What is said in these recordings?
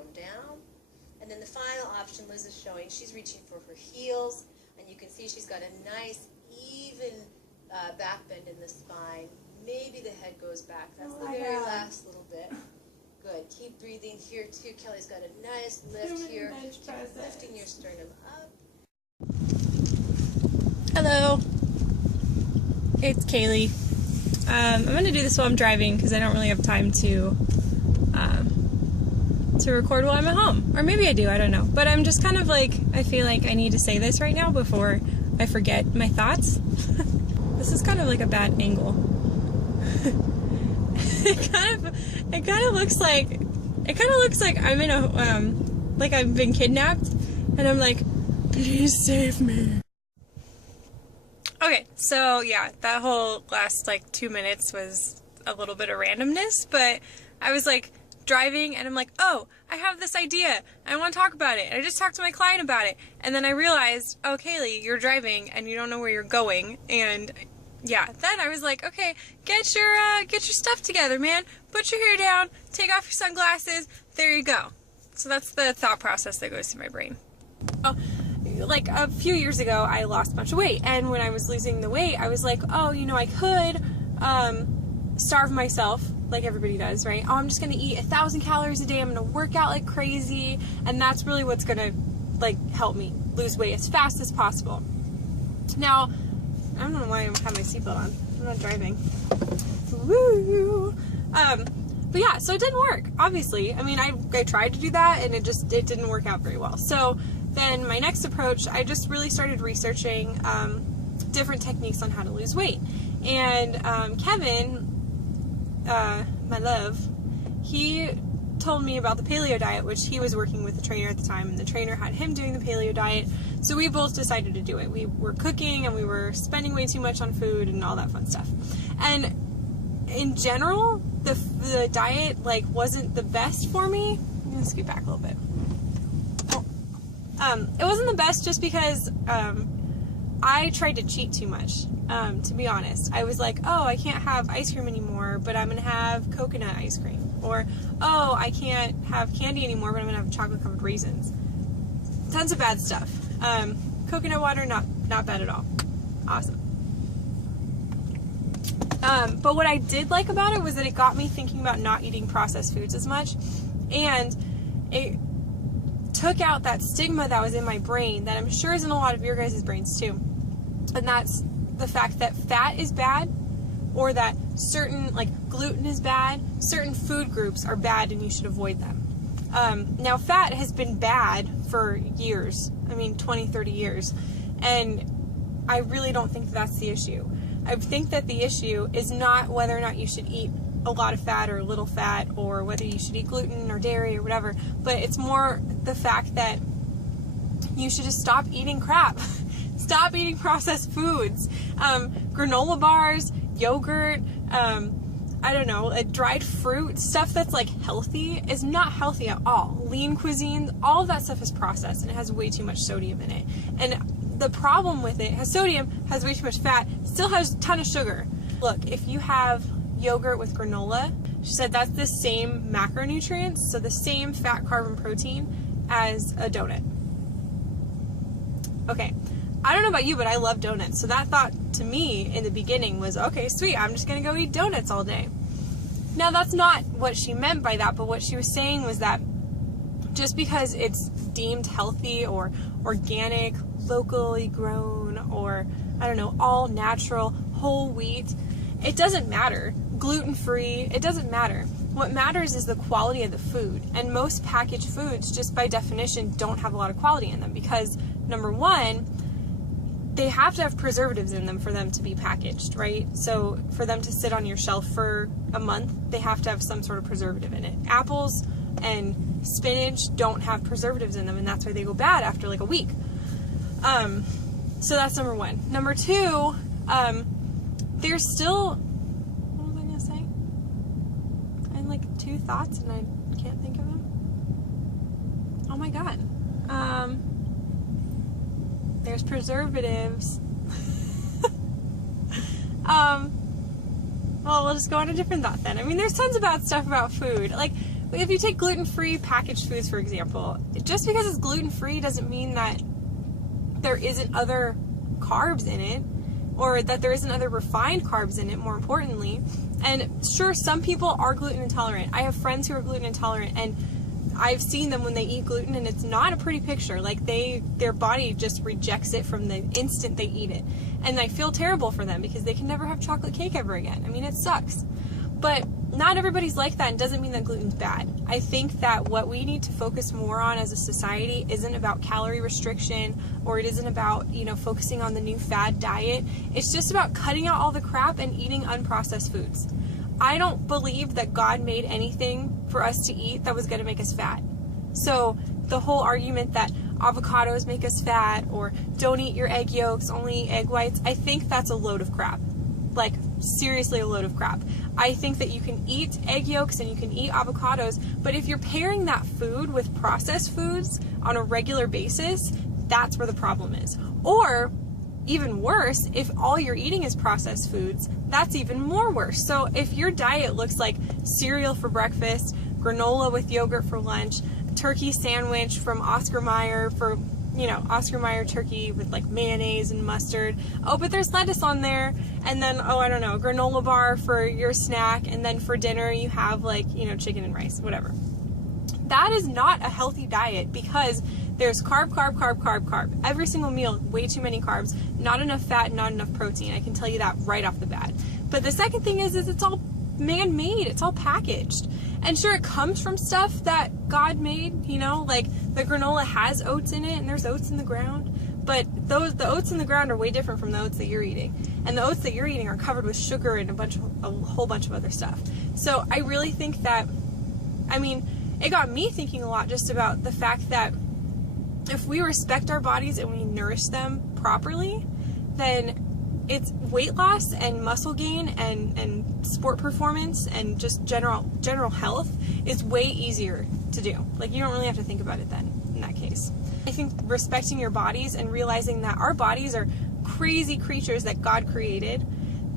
them down. And then the final option Liz is showing, she's reaching for her heels, and you can see she's got a nice, even back bend in the spine. Maybe the head goes back. That's the very last little bit. Good. Keep breathing here, too. Kelly's got a nice lift here. Keep lifting your sternum up. Hello. It's Kaylie. I'm going to do this while I'm driving because I don't really have time to record while I'm at home. Or maybe I do, I don't know. But I'm just kind of like, I feel like I need to say this right now before I forget my thoughts. This is kind of like a bad angle. It kind of looks like I'm in a, like I've been kidnapped, and I'm like, please save me. Okay, so yeah, that whole last like 2 minutes was a little bit of randomness, but I was like driving and I'm like, oh, I have this idea. I want to talk about it. And I just talked to my client about it. And then I realized, oh, Kaylie, you're driving and you don't know where you're going. And yeah, then I was like, okay, get your stuff together, man. Put your hair down, take off your sunglasses. There you go. So that's the thought process that goes through my brain. Oh, like a few years ago, I lost a bunch of weight, and when I was losing the weight, I was like, oh, you know, I could starve myself like everybody does, right? Oh, I'm just gonna eat 1,000 calories a day. I'm gonna work out like crazy, and that's really what's gonna like help me lose weight as fast as possible. Now, I don't know why I have my seatbelt on. I'm not driving. Woo! But yeah, so it didn't work, obviously. I mean, I tried to do that, and it didn't work out very well. So then my next approach, I just really started researching different techniques on how to lose weight. And Kevin, my love, he told me about the paleo diet, which he was working with a trainer at the time, and the trainer had him doing the paleo diet. So we both decided to do it. We were cooking, and we were spending way too much on food and all that fun stuff. And in general, the diet like wasn't the best for me. I'm gonna scoot back a little bit. It wasn't the best just because I tried to cheat too much, to be honest. I was like, oh, I can't have ice cream anymore, but I'm going to have coconut ice cream. Or, oh, I can't have candy anymore, but I'm going to have chocolate-covered raisins. Tons of bad stuff. Coconut water, not bad at all. Awesome. But what I did like about it was that it got me thinking about not eating processed foods as much, and it took out that stigma that was in my brain that I'm sure is in a lot of your guys' brains too. And that's the fact that fat is bad, or that certain, like gluten is bad, certain food groups are bad and you should avoid them. Now fat has been bad for years, I mean 20, 30 years, and I really don't think that's the issue. I think that the issue is not whether or not you should eat a lot of fat or little fat, or whether you should eat gluten or dairy or whatever, but it's more the fact that you should just stop eating crap. Stop eating processed foods. Granola bars, yogurt, I don't know, dried fruit, stuff that's like healthy is not healthy at all. Lean cuisine, all of that stuff is processed and it has way too much sodium in it. And the problem with it has sodium, has way too much fat, still has a ton of sugar. Look, if you have yogurt with granola, she said that's the same macronutrients, so the same fat, carb, and protein as a donut. Okay, I don't know about you, but I love donuts, so that thought to me in the beginning was, okay, sweet, I'm just gonna go eat donuts all day. Now that's not what she meant by that, but what she was saying was that just because it's deemed healthy or organic, locally grown, or I don't know, all natural, whole wheat, it doesn't matter. Gluten-free, it doesn't matter. What matters is the quality of the food, and most packaged foods just by definition don't have a lot of quality in them because, number one, they have to have preservatives in them for them to be packaged, right? So for them to sit on your shelf for a month, they have to have some sort of preservative in it. Apples and spinach don't have preservatives in them, and that's why they go bad after like a week. So that's number one. Number two, there's still, what was I gonna say? I had like two thoughts and I can't think of them. Oh my god. There's preservatives. Well, we'll just go on a different thought then. I mean, there's tons of bad stuff about food. Like, if you take gluten-free packaged foods, for example, just because it's gluten-free doesn't mean that there isn't other carbs in it, or that there isn't other refined carbs in it, more importantly. And sure, some people are gluten intolerant. I have friends who are gluten intolerant, and I've seen them when they eat gluten, and it's not a pretty picture. Like, their body just rejects it from the instant they eat it. And I feel terrible for them because they can never have chocolate cake ever again. I mean, it sucks. But not everybody's like that, and doesn't mean that gluten's bad. I think that what we need to focus more on as a society isn't about calorie restriction, or it isn't about, focusing on the new fad diet. It's just about cutting out all the crap and eating unprocessed foods. I don't believe that God made anything for us to eat that was going to make us fat. So the whole argument that avocados make us fat, or don't eat your egg yolks, only eat egg whites, I think that's a load of crap. Like, seriously, a load of crap. I think that you can eat egg yolks and you can eat avocados, but if you're pairing that food with processed foods on a regular basis, that's where the problem is. Or, even worse, if all you're eating is processed foods, that's even more worse. So if your diet looks like cereal for breakfast, granola with yogurt for lunch, turkey sandwich from Oscar Mayer for, Oscar Mayer turkey with like mayonnaise and mustard. Oh, but there's lettuce on there. And then, a granola bar for your snack. And then for dinner, you have chicken and rice, whatever. That is not a healthy diet, because there's carb. Every single meal, way too many carbs, not enough fat, not enough protein. I can tell you that right off the bat. But the second thing is it's all man-made. It's all packaged. And sure, it comes from stuff that God made, like the granola has oats in it, and there's oats in the ground. But the oats in the ground are way different from the oats that you're eating. And the oats that you're eating are covered with sugar and a whole bunch of other stuff. So I really think that, it got me thinking a lot just about the fact that if we respect our bodies and we nourish them properly, then it's weight loss and muscle gain and sport performance and just general health is way easier to do. Like, you don't really have to think about it then, in that case. I think respecting your bodies and realizing that our bodies are crazy creatures that God created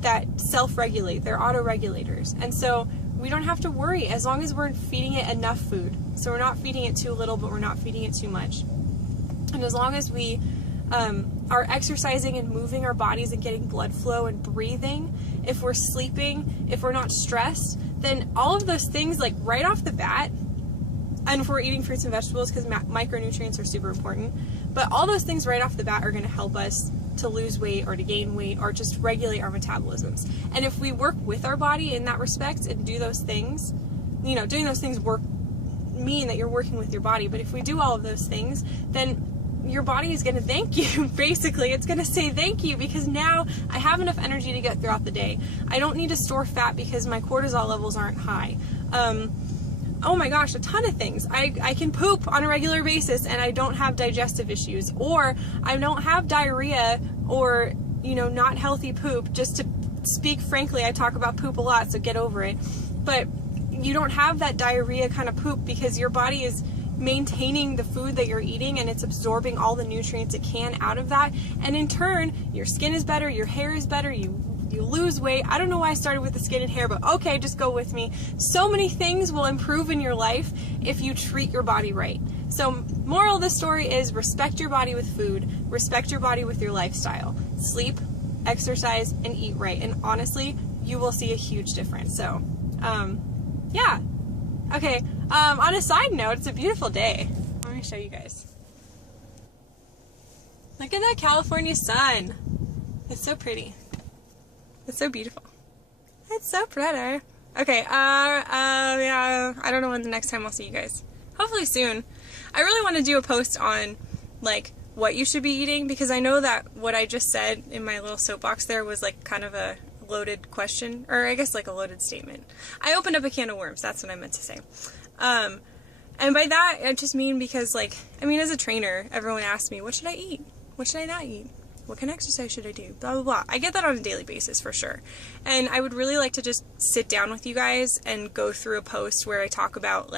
that self-regulate. They're auto-regulators. And so we don't have to worry as long as we're feeding it enough food. So we're not feeding it too little, but we're not feeding it too much. And as long as we are exercising and moving our bodies and getting blood flow and breathing, if we're sleeping, if we're not stressed, then all of those things, like right off the bat, and if we're eating fruits and vegetables, because micronutrients are super important, but all those things right off the bat are going to help us to lose weight or to gain weight or just regulate our metabolisms. And if we work with our body in that respect and do those things, doing those things mean that you're working with your body. But if we do all of those things, then your body is going to thank you. Basically, it's going to say thank you, because now I have enough energy to get throughout the day. I don't need to store fat because my cortisol levels aren't high. Oh my gosh, a ton of things. I can poop on a regular basis and I don't have digestive issues, or I don't have diarrhea or, not healthy poop. Just to speak frankly, I talk about poop a lot, so get over it. But you don't have that diarrhea kind of poop because your body is maintaining the food that you're eating and it's absorbing all the nutrients it can out of that. And in turn, your skin is better, your hair is better, you lose weight. I don't know why I started with the skin and hair, but okay, just go with me. So many things will improve in your life if you treat your body right. So moral of the story is respect your body with food, respect your body with your lifestyle. Sleep, exercise, and eat right. And honestly, you will see a huge difference. So, yeah. Okay, on a side note, it's a beautiful day. Let me show you guys. Look at that California sun. It's so pretty. It's so beautiful. It's so pretty. Okay, yeah, I don't know when the next time I'll see you guys. Hopefully soon. I really want to do a post on, what you should be eating, because I know that what I just said in my little soapbox there was, kind of a loaded question, or I guess, a loaded statement. I opened up a can of worms, that's what I meant to say. And by that, I just mean because, as a trainer, everyone asks me, what should I eat? What should I not eat? What kind of exercise should I do? Blah, blah, blah. I get that on a daily basis for sure. And I would really like to just sit down with you guys and go through a post where I talk about,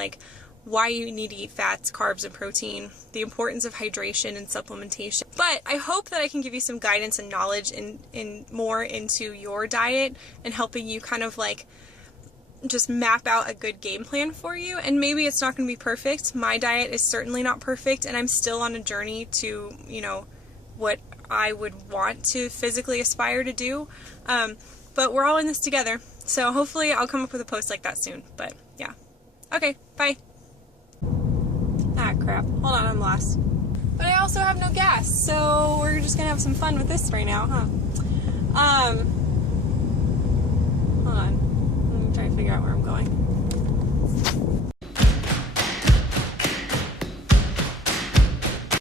why you need to eat fats, carbs, and protein, the importance of hydration and supplementation. But I hope that I can give you some guidance and knowledge in more into your diet and helping you kind of, just map out a good game plan for you. And maybe it's not going to be perfect. My diet is certainly not perfect, and I'm still on a journey to, you know, what I would want to physically aspire to do. But we're all in this together. So hopefully I'll come up with a post like that soon. But yeah. Okay, bye. Ah, crap. Hold on, I'm lost. But I also have no gas, so we're just gonna have some fun with this right now, huh? Hold on. Let me try to figure out where I'm going.